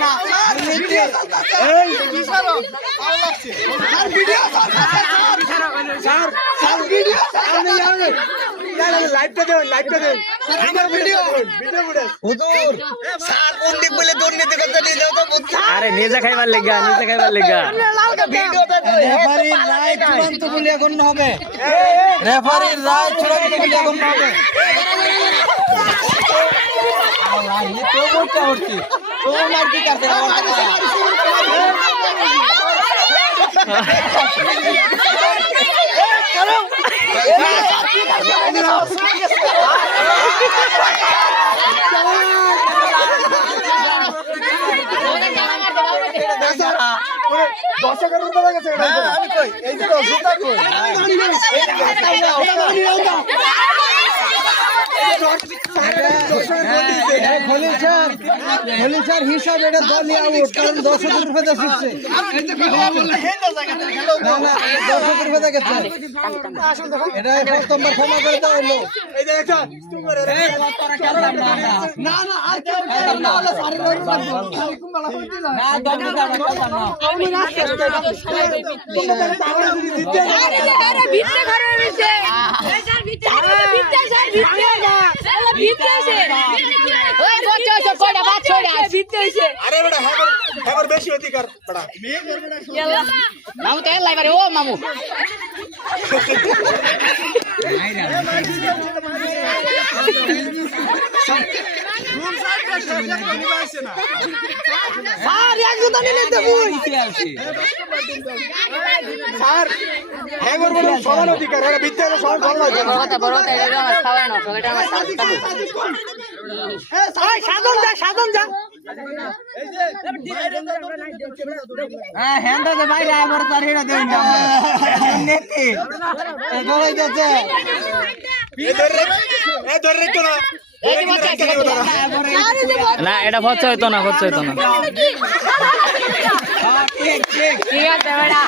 না লাইভটা দেন হুজুর স্যার কোন দিক বলে দুর্নীতি করতে নিয়ে যাও তো আরে নিজে খাইবার লেগা রেফারির রায় চূড়ান্ত বলে গণ্য হবে রেফারির রায় চূড়ান্ত বলে গণ্য হবে তো বলতে হচ্ছে তো মার কি করতে দর্শকের মতো লাগছে আমি কই এই যে জুতা কই খলিল স্যার হিসাব এটা দলই আউট কারণ দর্শকের রূপে শিখছে দর্শকের রূপে দেখেছে এটা প্রথমবার ক্ষমা করে দেওয়া হলো এই যে দেখো না না আর কেউ না হলে সারের ওই না দম দাও না আমি না আরে ভিতরে ঘরে রইছে এই স্যার ভিতরে স্যার ভিতরে আছে ওই বচ্চা আছে কয়টা বাদ ছড়া ভিতরে আছে আরে বড় হ্যাঁ বেশি অধিকার বড় ইয়াল্লা মামু তো এলাই বারে ও মামু স্যার একজন নিলে দেবো স্যার হ্যাঁ বড় সমান অধিকার এরা বিদ্যা সমান ভালো লাগে বড় এটা আমার খাওয়ানো এটা আমার সাধন যা হ্যাঁ হ্যান্ডা দে ভাই আমার তার হেডা দেন না নেতি এগোই যাচ্ছে এ ধরে তো না না এটা হচ্ছে হইতো না ঠিক আছে বেটা